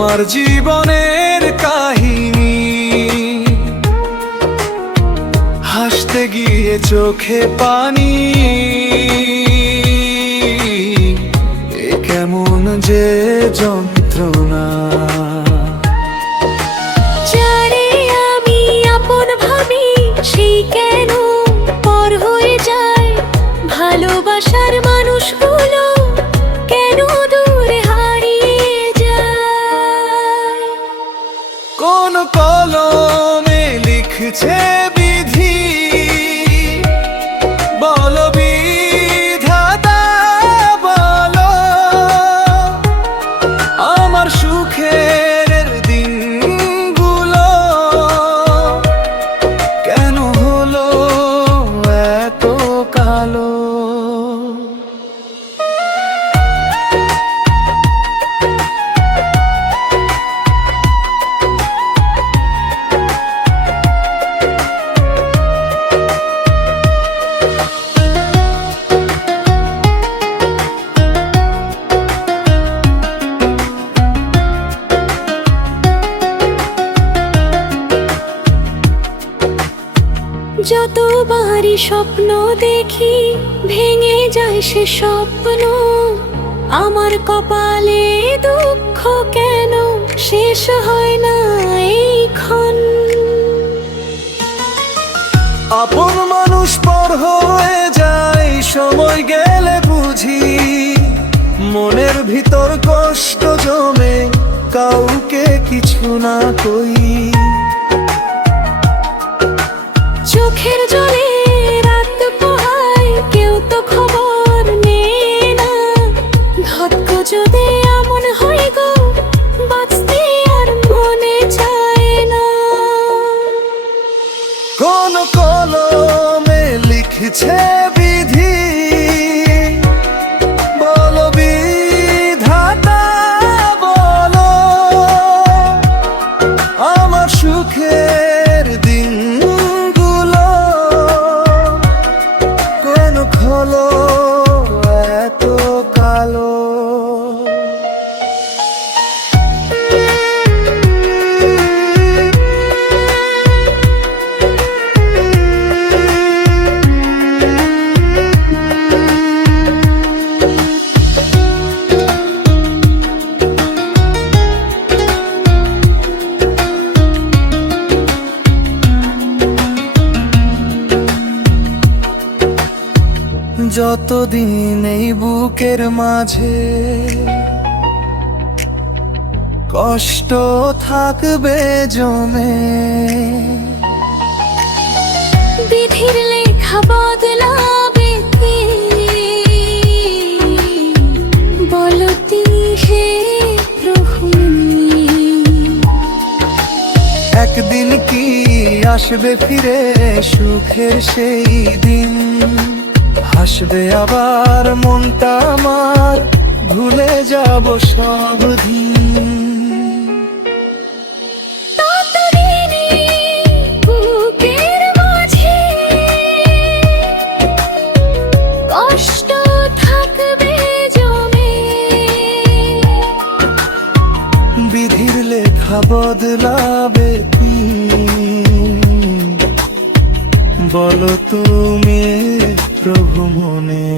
আমার জীবনের কাহিনী, হাসতে গিয়ে চোখে পানি, এ কেমন যে যন্ত্রণা। যারে আমি আপন ভাবি সেই কেন পর হয়ে যায়, ভালোবাসার মানুষগুলো কেন দূরে হারিয়ে যায়। কোন কলমে লিখছে বিধি, বলো বিধাতা বলো, আমার সুখের দিনগুলো কেন হলো এত কালো। যতবারই স্বপ্ন দেখি ভেঙে যায় সে স্বপ্ন, আমার কপালে দুঃখ কেন শেষ হয় না এইক্ষণ। আপন মানুষ পর হয়ে যায় সময় গেলে বুঝি, মনের ভিতর কষ্ট জমে কাউকে কিছু না কই। চোখের জলে রাত পোহায় কেউ তো খবর নেয় না, ভাগ্য যদি এমন হয় গো বাঁচতে আর মনে চায় না। কোন কলমে লিখছে বিধি, বলো বিধাতা বলো, আমার সুখের দিনগুলো কেন হলো এত কালো। যতদিন এই বুকের মাঝে কষ্ট থাকবে জমে, বিধির লেখা বদলাবে কি বলতি হে প্রভু। একদিন কি আসবে ফিরে সুখের সেই দিন, হাসবে আবার মনটা আমার, ভুলে যাব সব দিন। ততদিনে বুকের মাঝে কষ্ট থাকবে জমে, বিধির লেখা বদলাবে কি বলো তুমি প্রভু মনে।